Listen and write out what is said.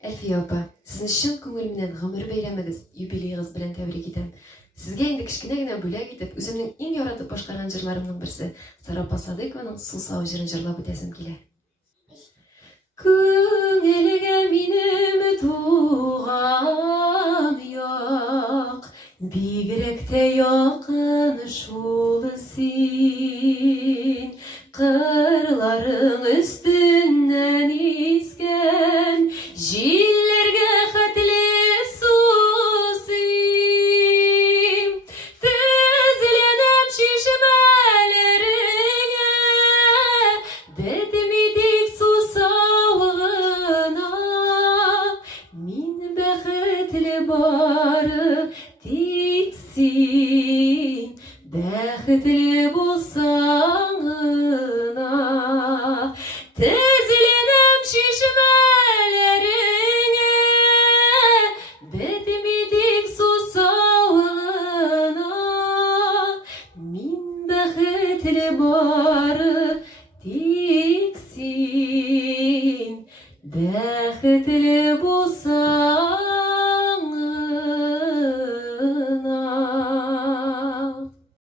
Әлфия апа, сізні шын көңілімнен ғұмыр бәйрәмігіз, юбилейіңіз білән тәбрик етем. Сізге енді кішкене генә бүләк итеп, үземнең иң яратып башкарган җырларымның берсе Сарапа Садыкованың Су сау җырын җырлап үтәсем килә. Күңелгә минем туган як, бигрәк тә якын шул син. Кырларың өстеннән искән, җилләргә хәтле сусыйм. Тезләнеп чишмәләреңә, бетми тик су сауына. Мин бәхетле бары тик син, бәхетле булсаң гына. Тезләнеп чишмәләреңә, бетми тик су сауына. Мин бәхетле бары тик син, бәхетле